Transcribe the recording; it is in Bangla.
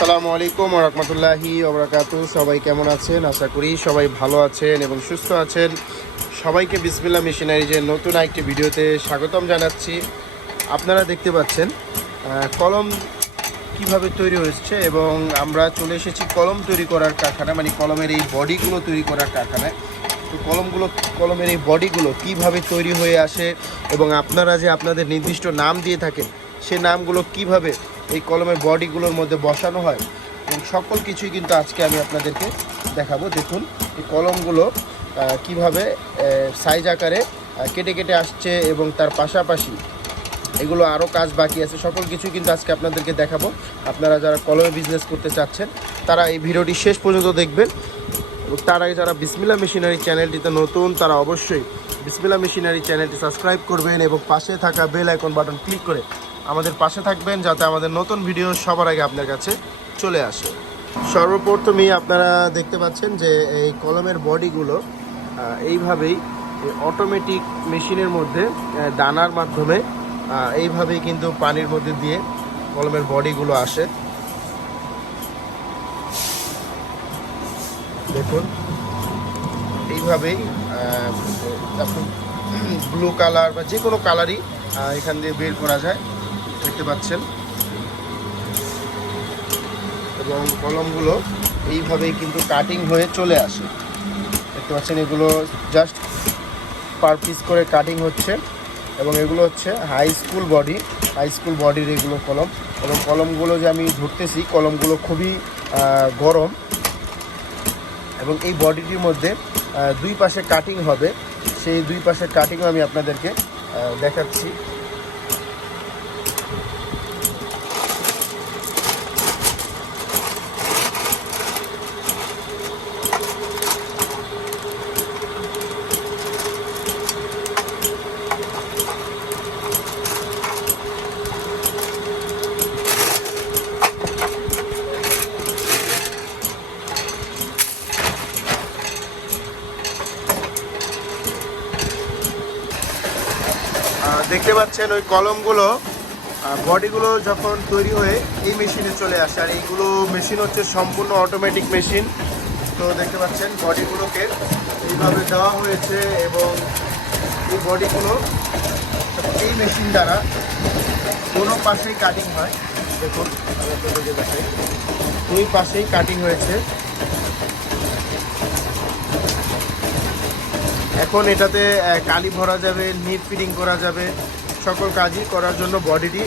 আসসালামু আলাইকুম ওয়া রাহমাতুল্লাহি ওয়া বারাকাতুহু। সবাই কেমন আছেন? আশা করি সবাই ভালো আছেন এবং সুস্থ আছেন। সবাইকে বিসমিল্লাহ মেশিনারিজের নতুন একটি ভিডিওতে স্বাগতম জানাচ্ছি। আপনারা দেখতে পাচ্ছেন কলম কিভাবে তৈরি হচ্ছে এবং আমরা চলে এসেছি কলম তৈরি করার কারখানা, মানে কলমের এই বডিগুলো তৈরি করার কারখানায়। তো কলমের এই বডিগুলো কিভাবে তৈরি হয়ে আসে এবং আপনারা যে আপনাদের নির্দিষ্ট নাম দিয়ে থাকেন সে নামগুলো কিভাবে এই কলমের বডিগুলোর মধ্যে বসানো হয় এবং সকল কিছুই কিন্তু আজকে আমি আপনাদেরকে দেখাবো। দেখুন এই কলমগুলো কিভাবে সাইজ আকারে কেটে কেটে আসছে এবং তার পাশাপাশি এগুলো আরও কাজ বাকি আছে, সকল কিছু কিন্তু আজকে আপনাদেরকে দেখাবো। আপনারা যারা কলমে বিজনেস করতে চাচ্ছেন তারা এই ভিডিওটি শেষ পর্যন্ত দেখবেন। তার আগে যারা বিসমিল্লাহ মেশিনারি চ্যানেলটিতে নতুন তারা অবশ্যই বিসমিল্লাহ মেশিনারি চ্যানেলটি সাবস্ক্রাইব করবেন এবং পাশে থাকা বেল আইকন বাটন ক্লিক করে আমাদের পাশে থাকবেন, যাতে আমাদের নতুন ভিডিও সবার আগে আপনার কাছে চলে আসে। সর্বপ্রথমেই আপনারা দেখতে পাচ্ছেন যে এই কলমের বডিগুলো এইভাবেই অটোমেটিক মেশিনের মধ্যে দানার মাধ্যমে এইভাবেই কিন্তু পানির মধ্যে দিয়ে কলমের বডিগুলো আসে। দেখুন এইভাবেই আপনি ব্লু কালার বা যে কোনো কালারই এখান দিয়ে বের করা যায়, দেখতে পাচ্ছেন। এবং কলমগুলো এইভাবেই কিন্তু কাটিং হয়ে চলে আসে, দেখতে পাচ্ছেন। এগুলো জাস্ট পার পিস করে কাটিং হচ্ছে এবং এগুলো হচ্ছে হাই স্কুল বডির এগুলো কলম। এবং কলমগুলো যে আমি ধরতেছি, কলমগুলো খুবই গরম এবং এই বডিটির মধ্যে দুই পাশে কাটিং হবে, সেই দুই পাশের কাটিংও আমি আপনাদেরকে দেখাচ্ছি। দেখতে পাচ্ছেন ওই কলমগুলো বডিগুলো যখন তৈরি হয়ে এই মেশিনে চলে আসে, আর এইগুলো মেশিন হচ্ছে সম্পূর্ণ অটোমেটিক মেশিন। তো দেখতে পাচ্ছেন বডিগুলোকে এইভাবে দেওয়া হয়েছে এবং এই বডিগুলো এই মেশিন দ্বারা কোনো পাশেই কাটিং হয়। দেখুন আমি আপনাদেরকে দেখাই, দুই পাশেই কাটিং হয়েছে। এখন এটাতে কালি ভরা যাবে, নিট ফিটিং করা যাবে, সকল কাজই করার জন্য বডিটি